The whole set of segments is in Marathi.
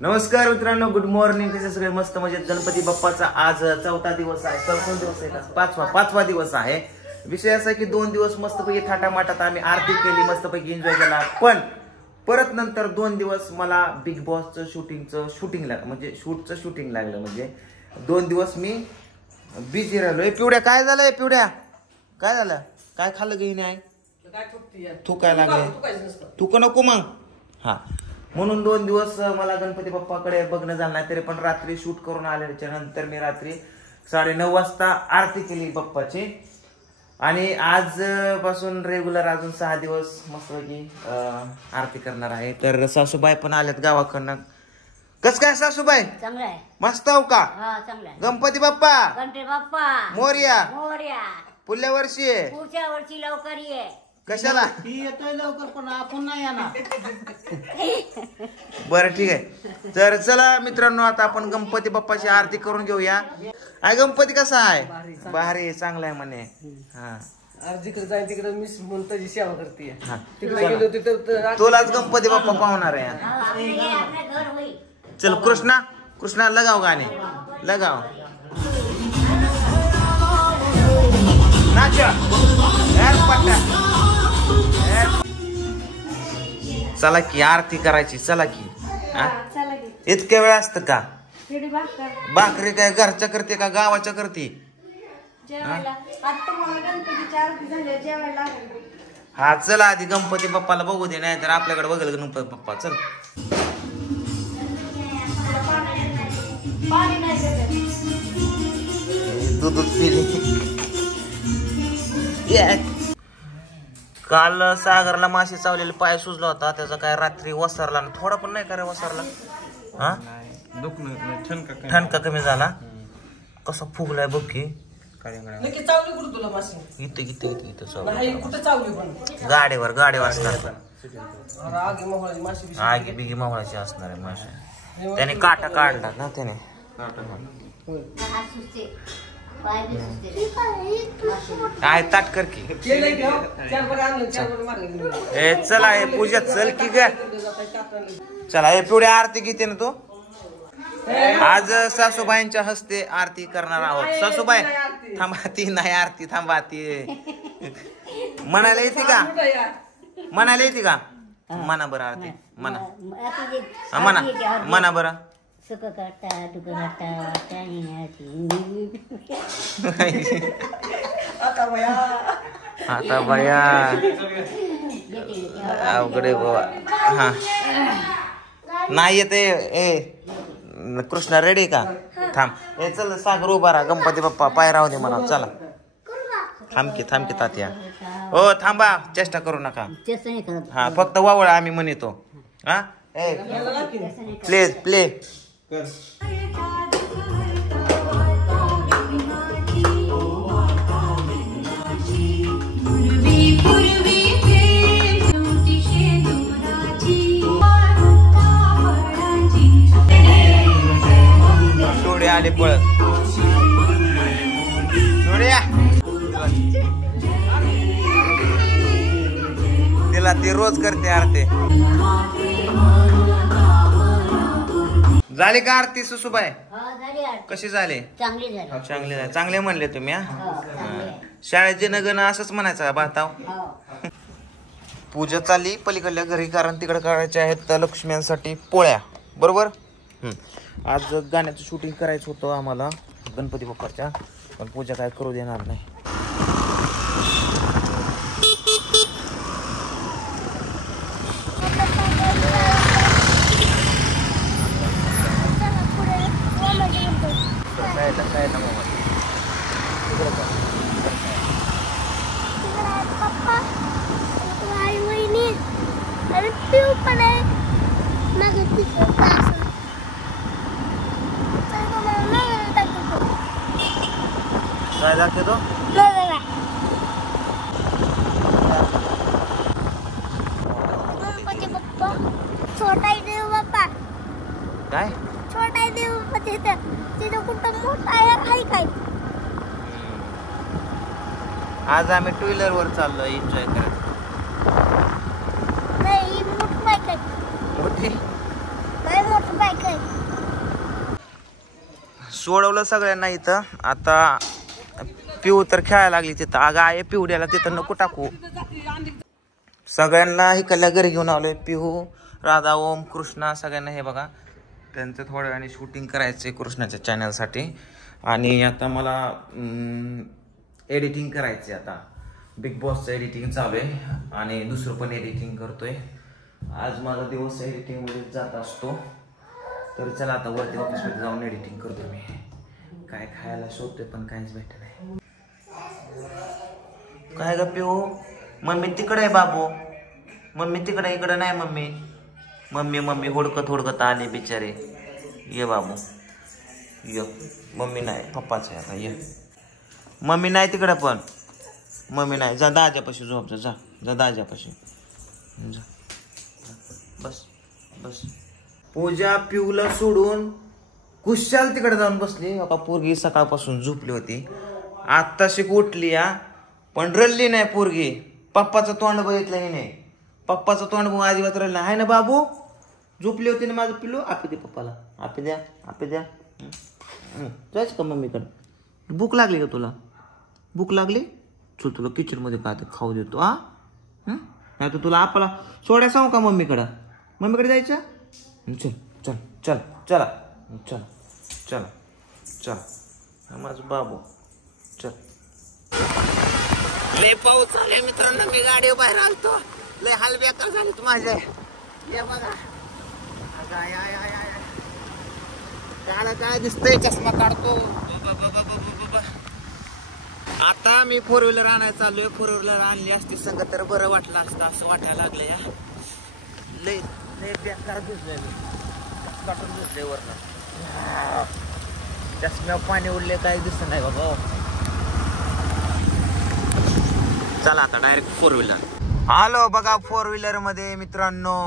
नमस्कार मित्रांनो, गुड मॉर्निंग. कसे सगळे? मस्त मजेत. गणपती बाप्पाचा आज 4था दिवस आहे. 4 दिवस आहे का? पाचवा दिवस आहे. विषय असा की 2 दिवस मस्तपैकी थाटामाटात आम्ही आरती केली, मस्तपैकी एन्जॉय केला. पण परत नंतर 2 दिवस मला बिग बॉसचं शूटिंग लागलं, म्हणजे शूटिंग लागलं. म्हणजे 2 दिवस मी बिझी राहिलोय. पिवड्या काय झालंय? पिवड्या काय झालं? काय खाल्लं गहिनी आहे? तू काय लागले? तू का नको मग? हा, म्हणून 2 दिवस मला गणपती बाप्पाकडे बघणं झालं नाही. तरी पण रात्री शूट करून आल्याच्या नंतर मी रात्री 9:30 वाजता आरती केली बाप्पाची. आणि आज पासून रेग्युलर अजून 6 दिवस मस्तपैकी आरती करणार आहे. तर सासूबाई पण आल्यात गावाकडनं. कस काय सासूबाई? चांगलं आहे. मस्त हो का? हा, चांगलं आहे. गणपती बाप्पा गणपती बाप्पा मोरया. मोरया. पुढल्या वर्षी आहे. पुढच्या वर्षी लवकर ये. कशाला? ही येतोय लवकर पण आपण नाही येणार. बरं, ठीक आहे. तर चला मित्रांनो, आता आपण गणपती बाप्पाची आरती करून घेऊया. गणपती कसा आहे? भारी, चांगला आहे म्हणे. हा, जिकडे जाईल तिकडे मी म्हणताची सेवा करते. हा. तिकडे गेलो तिथं तुलाच गणपती बाप्पा पाहणार आहे. आपलं घर होईल. चल कृष्णा लगाव गाणे, लगाव नाचा. चला की आरती करायची. चला की. इतक्या वेळ असत का? भाकरी काय घरच्या करते का गावाच्या करते? हा, चला आधी गणपती बाप्पाला बघू दे, नाही तर आपल्याकडे बघेल गणपती बाप्पा. चल. दूध पिले. काल सागरला मासे चावलेले पाय सुजला होता. त्याचा काय रात्री वसरला ना, थोडा पण नाही का रे वसरला? हा, ठणका कमी झाला. कसा फुगलाय बघ की. गाडीवर असणार. आगी बिगी मावळाची असणार आहे मासे. त्याने काटा काढला ना त्याने. काय ताट कर की. चला हे पूजा चल की ग. चला हे पिवड्या आरती घेते ना तू. आज सासूबाईंच्या हस्ते आरती करणार आहोत. सासूबाई थांबा, ती नाही आरती थांबा. ती म्हणायला येते का? म्हणायला येते का? म्हणा बरं आरती. म्हणा बरं. सुख करता दुःख करता आता बया अवघडे बाबा. हा, नाही येते. ए कृष्णा रेडी का? थांब. ए चल सागर उभा राहा. गणपती बाप्पा पाय राहू दे मला. चला थांब की तात्या. हो थांबा, चेष्टा करू नका. हा, फक्त वावळ आम्ही म्हणतो. हा, ए प्ले. सोडे आले पळत. सोड्या तिला ती रोज करते आरती. झाली का आरती सुसूबाई? कशी झाली? चांगले म्हणले तुम्ही. शाळेत जे नगन असंच म्हणायचं भाताव. पूजा चालली पलीकडल्या घरी, कारण तिकडे काढायच्या आहेत लक्ष्म्यांसाठी पोळ्या. बरोबर. आज गाण्याचं शूटिंग करायचं होतं आम्हाला गणपती बाप्पाच्या, पण पूजा काय करू देणार नाही. काय दाखवतो? गणपती बाप्पा छोटा देव बाप्पा. काय छोटा देव बाप्पा तिथं कुठं मोठा आहे काय? आज आम्ही 2 व्हीलर वर चाललो एन्जॉय करत. नाही, मोठी बाईक आहे. मोठी नाही, मोठी बाईक आहे. सोडवलं सगळ्यांना इथं. आता पिऊ तर खेळायला लागली तिथं. अगं आहे पिवड्याला तिथं नको टाकू. सगळ्यांना इकडल्या घरी घेऊन आलोय. पिहू, राधा, ओम, कृष्णा सगळ्यांना. हे बघा त्यांचं थोड्या वेळाने शूटिंग करायचंय कृष्णाच्या चॅनलसाठी. आणि आता मला एडिटिंग करायची. आता बिग बॉसचं एडिटिंग चालू आहे आणि दुसरं पण एडिटिंग करतोय. आज माझा दिवस एडिटिंग मध्ये जात असतो. तर चला आता वरती ऑफिसमध्ये जाऊन एडिटिंग करतो मी. काय खायला शोधतोय पण काहीच भेटत नाही. काय ग पिऊ? मम्मी तिकडे आहे बाबू. मम्मी तिकडे, इकडे नाही मम्मी. मम्मी मम्मी हुडकत आले बिचारे. ये बाबू ये. मम्मी नाही, पप्पाच आहे आता. ये. मम्मी नाही तिकडे पण. मम्मी नाही. जा दाजापाशी झोप. जा जा दाजापाशी जा. बस बस. पूजा पिऊला सोडून कुशाल तिकडे जाऊन बसली. आता पोरगी सकाळपासून झोपली होती. आत्ताशी उठली या, पण रडली नाही पोरगी. पप्पाचं तोंड बघितलं हिने. पप्पाचं तोंड बघून अजिबात रडलं आहे ना बाबू. झोपली होती ना माझं पिल्लू. आपे दे पप्पाला. आपे द्या, आपे द्या. जायचं का मम्मीकडे? भूक लागली का तुला? भूक लागली? चल तुला किचन मध्ये काय खाऊ देतो. नाही तर तुला आपला सोड्या सांगू का मम्मीकडं? मम्मीकडे जायचं? चल चल चल चला चल चला चल माझं बाबू चल. लय पाऊस झाले मित्रांनो. मी गाडी बाहेर आलतो. लय हाल बेकार झाले तू माझे. ये बघा काय काय दिसतंय. चष्मा काढतो. आता मी 4 व्हीलर आणायला चाललोय. 4 व्हीलर आणली असती संग तर बरं वाटलं असतं असं वाटायला लागलं. या लय लय बेकार दिसलंय. काटून दिसलंय वरनं. चष्म्यावर पाणी उडले काही दिसत नाही बाबा. चला आता डायरेक्ट 4 व्हीलर आलो बघा. 4 व्हीलर मध्ये मित्रांनो.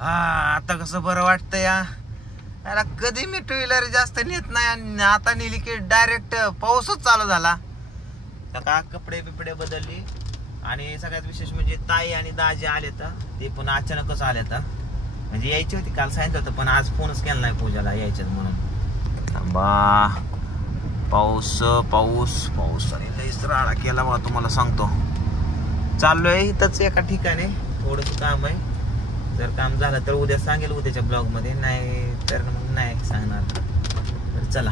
आता कसं बरं वाटतं या. कधी मी 2 व्हीलर जास्त नेत नाही आणि आता नेली की डायरेक्ट पाऊसच चालू झाला. का कपडे बिपडे बदलली. आणि सगळ्यात विशेष म्हणजे ताई आणि दाजी आले तर ते पण अचानकच आले तर. म्हणजे यायची होती काल सांगितलं होतं पण आज फोनच केला नाही पूजाला यायच्यात म्हणून. थांबा. पाऊस पाऊस पाऊस आणि लईच राडा केला बघा तुम्हाला सांगतो. चाललोय इथंच एका ठिकाणी. थोडंसं काम आहे. जर काम झालं तर उद्या सांगेल उद्याच्या ब्लॉग मध्ये. नाही तर मग नाही सांगणार. तर चला.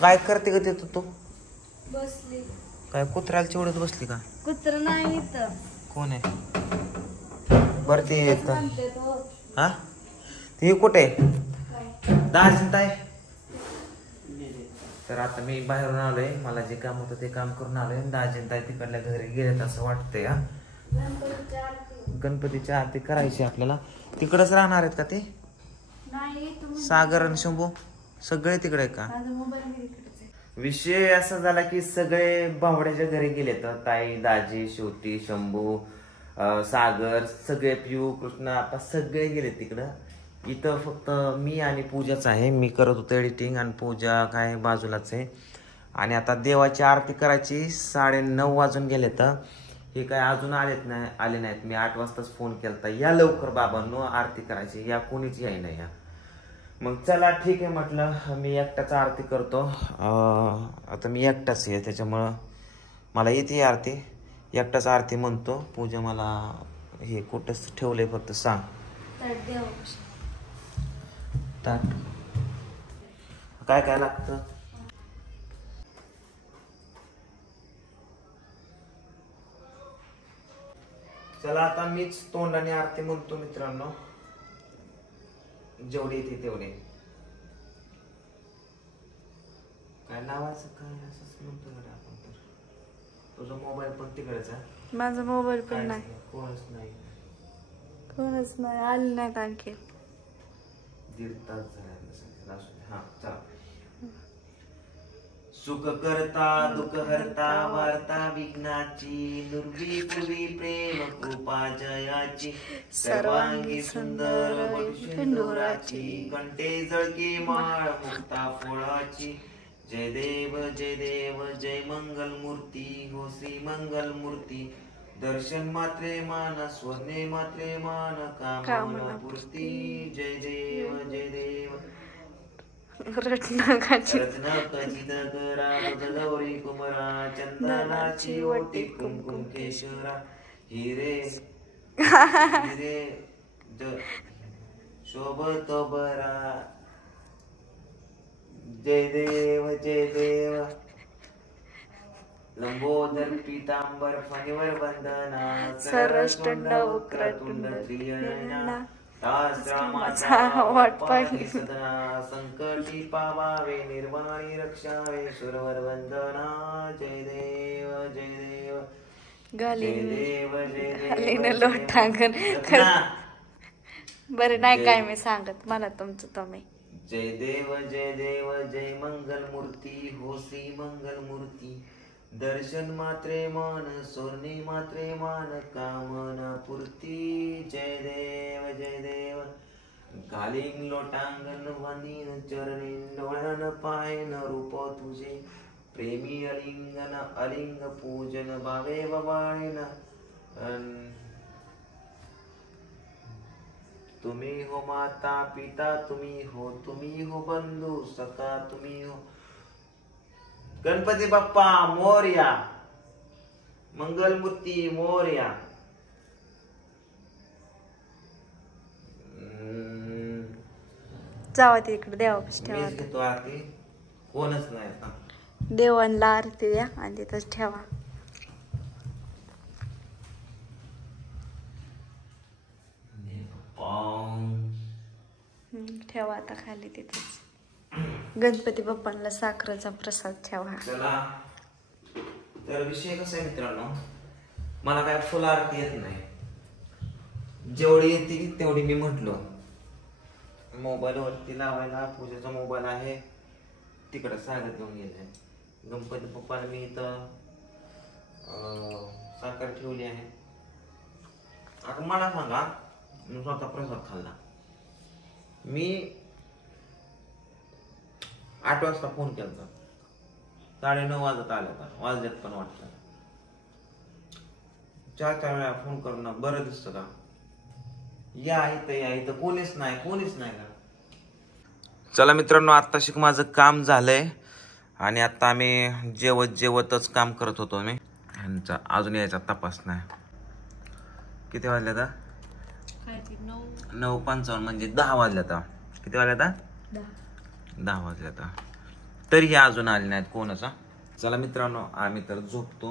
काय करते का ते तू? बसली. काय कुत्र्याला चिवडत बसली का? कुत्र नाही इथं. कोण आहे? बरं ते येत. म्हणते तो. हा ते कुठे? दाजी ताई. तर आता मी बाहेरून आलोय. मला जे काम होतं ते काम करून आलोय. दाजी ताई तिकडल्या घरी गेलेत असं वाटतंय. हा गणपतीची आरती करायची आपल्याला. तिकडच राहणार आहेत का ते? सागर आणि शंभू सगळे तिकडे आहे का? विषय असा झाला की सगळे भावड्याच्या घरी गेले तर ताई, दाजी, शेवटी, शंभू, सागर, सगळे पिऊ, कृष्णा आता सगळे गेले तिकडं. इथं फक्त मी आणि पूजाच आहे. मी करत होतो एडिटिंग आणि पूजा काय बाजूलाच आहे. आणि आता देवाची आरती करायची. 9:30 वाजून गेले तर हे काय अजून आले नाहीत. मी 8 वाजताच फोन केला या लवकर बाबांनो आरती करायची. या कोणीच याय नाही. या मग चला ठीक आहे म्हटलं. मी एकटाच आरती करतो. आता मी एकटाच आहे त्याच्यामुळं मला येते आरती. एकटाच आरती म्हणतो. पूजा मला हे कुठंच ठेवलंय फक्त सांग. ताट काय काय लागतं? चला आता मीच तोंडाने आरती म्हणतो मित्रांनो. जेवढे येते तेवढे. काय लावायचं काय असंच म्हणतो आपण तर. तुझा मोबाईल पण तिकडेच आहे. माझा मोबाईल पण नाही. कोणच नाही. कोणच नाही. आले नाहीत आणखी. 1.5 तास झाला. हा चला. सुख करता दुःख हरता वार्ता विघ्नाची नुर्वी पूर्वी प्रेम कृपा जयाची सर्वांगी सुंदर वटुंडोराची कंठे जळकी माळ मुक्ता फळाची. जय देव जय देव जय मंगल मूर्ती हो श्री मंगल मूर्ती. दर्शन मात्रे मान स्वर्णे मात्रे मान कामना पूर्ती. जय देव जय देव. रत्नाकाची रत्नाकाची दगरा गौरी कुमरा चंदनाची ओटी कुमकुम केशरा हिरे हिरे शोभत बरा जय देव जय देव लंबोदर पीतांबर फणीवर बंधना सरष्टंड वक्रतुंड त्रिनयना माझा वाट पाहिली सदना संकटी पावावे निर्वाणी रक्षावे सुरवर वंदना जय देव जय देव जय देव जय घालीन देव लोटांगण बरं नाही काय मी सांगत मला तुमचं तुम्ही जय देव जय मंगल मूर्ती होसी मंगल मूर्ती दर्शन मात्रे मान सोने मात्रे मान कामना पूर्ती जय देव घालीन लोटांगण वंदीन चरणीन डोळ्यान पायन रूप तुझे प्रेमी अलिंगन अलिंग पूजन भावे बबाळीन तुम्ही हो माता पिता तुम्ही हो बंधू सखा तुम्ही हो गणपती बाप्पा मोरया मंगलमूर्ती मोरया जावा तिकडे देवापाशी ठेवा मीच घेतो आरती कोणच नाही आता देवांना आरती द्या आणि तिथंच ठेवा ठेवा आता खाली तिथेच गणपती बाप्पांना साखरेचा प्रसाद ठेवा चला तर विषय कसा आहे मित्रांनो मला काय फुल आरती येत नाही जेवढी येते तेवढी मी म्हटलो मोबाईल वरती लावायला पूजेचा मोबाईल आहे तिकडे सागर घेऊन गेले गणपती बाप्पाला मी इथं साखर ठेवली आहे आता मला सांगा मी स्वतः प्रसाद खाल्ला मी 8 वाजता फोन केला 9:30 वाजत आल्या वाजल्यात पण वाटतं 4 वेळा फोन करून बरं दिसतं का या इथं कोणीच नाही का चला मित्रांनो आत्ताशी माझं काम झालंय आणि आता आम्ही जेवतच काम करत होतो मी ह्यांचा अजून यायचा तपास नाही किती वाजले आता 9:55 म्हणजे 10 वाजले आता किती वाजले आता 10 वाजले आता तरी अजून आले नाहीत कोणाचा चला मित्रांनो आम्ही तर झोपतो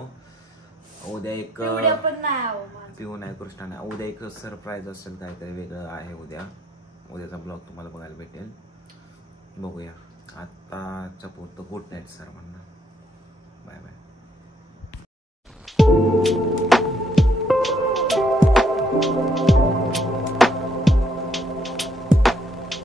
उद्या एक पण नाही पिऊ नाही कृष्णा नाही उद्या एक सरप्राईज असेल काहीतरी वेगळं आहे उद्याचा ब्लॉग तुम्हाला बघायला भेटेल बघूया आत्ताच्या पुरतं गुड नाईट सर्वांना बाय बाय